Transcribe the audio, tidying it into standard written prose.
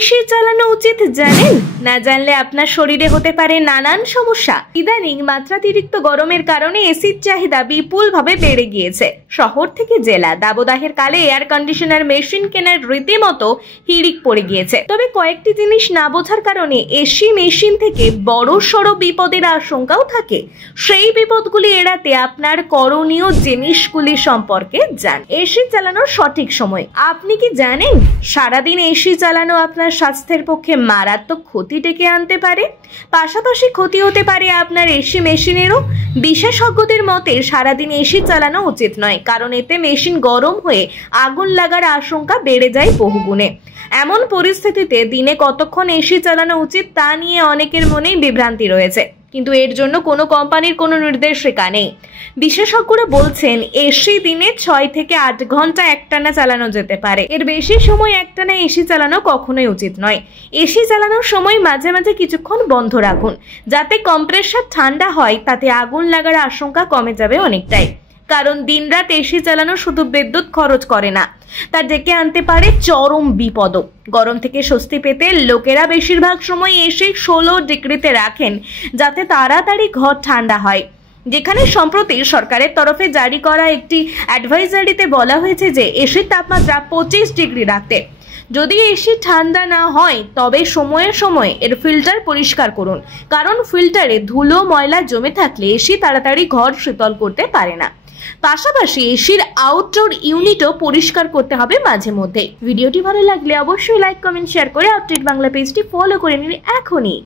AC চালানো উচিত জানেন? না জানলে আপনার শরীরে হতে পারে নানান সমস্যা। ইদানিং মাত্রাতিরিক্ত গরমের কারণে এসির চাহিদা বিপুলভাবে বেড়ে গিয়েছে। শহর থেকে জেলা দাবদাহের কালে এয়ার কন্ডিশনার মেশিন কেনার রীতিমতো হিড়িক পড়ে গিয়েছে। তবে কয়েকটি জিনিস না বোঝার কারণে এসি মেশিন থেকে বড়সড় বিপদের আশঙ্কাও থাকে। সেই বিপদগুলি এড়াতে আপনার করণীয় জিনিসগুলি সম্পর্কে জান। এসি চালানোর সঠিক সময়। আপনি কি জানেন সারাদিন এসি চালানো আপনার স্বাস্থ্যের পক্ষে মারাত্মক ক্ষতি ডেকে আনতে পারে? পাশাপাশি ক্ষতি হতে পারে আপনার এসি মেশিনেরও। বিশেষজ্ঞদের মতে সারাদিন এসি চালানো উচিত নয়, কারণ এতে মেশিন গরম হয়ে আগুন লাগার আশঙ্কা বেড়ে যায় বহুগুণে। এমন পরিস্থিতিতে দিনে কতক্ষণ এসি চালানো উচিত তা নিয়ে অনেকের মনেই বিভ্রান্তি রয়েছে, কিন্তু এর জন্য কোনো কোম্পানির কোনো নির্দেশিকা নেই। বিশেষজ্ঞরা বলছেন এসি দিনে 6 থেকে 8 ঘন্টা একটানা চালানো যেতে পারে। এর বেশি সময় একটানা এসি চালানো কখনোই উচিত নয়। এসি চালানোর সময় মাঝে মাঝে কিছুক্ষণ বন্ধ রাখুন, যাতে কম্প্রেসার ঠান্ডা হয়। তাতে আগুন লাগার আশঙ্কা কমে যাবে অনেকটাই। কারণ দিনরাত এসি চালানো শুধু বিদ্যুৎ খরচ করে না, তা ডেকে আনতে পারে চরম বিপদও। গরম থেকে স্বস্তি পেতে লোকেরা বেশিরভাগ সময় এসি 16 ডিগ্রিতে রাখেন, যাতে তাড়াতাড়ি ঘর ঠান্ডা হয়। যেখানে সম্প্রতি সরকারের তরফে জারি করা একটি অ্যাডভাইজারিতে বলা হয়েছে যে এসির তাপমাত্রা 25 ডিগ্রি রাখতে। যদি এসি ঠান্ডা না হয় তবে সময়ে সময়ে এর ফিল্টার পরিষ্কার করুন, কারণ ফিল্টারে ধুলো ময়লা জমে থাকলে এসি তাড়াতাড়ি ঘর শীতল করতে পারে না। পাশাপাশি এসির আউটডোর ইউনিটও পরিষ্কার করতে হবে মাঝে মধ্যে। ভিডিওটি ভালো লাগলে অবশ্যই লাইক, কমেন্ট, শেয়ার করে আপডেট বাংলা পেজটি ফলো করে নিন এখনই।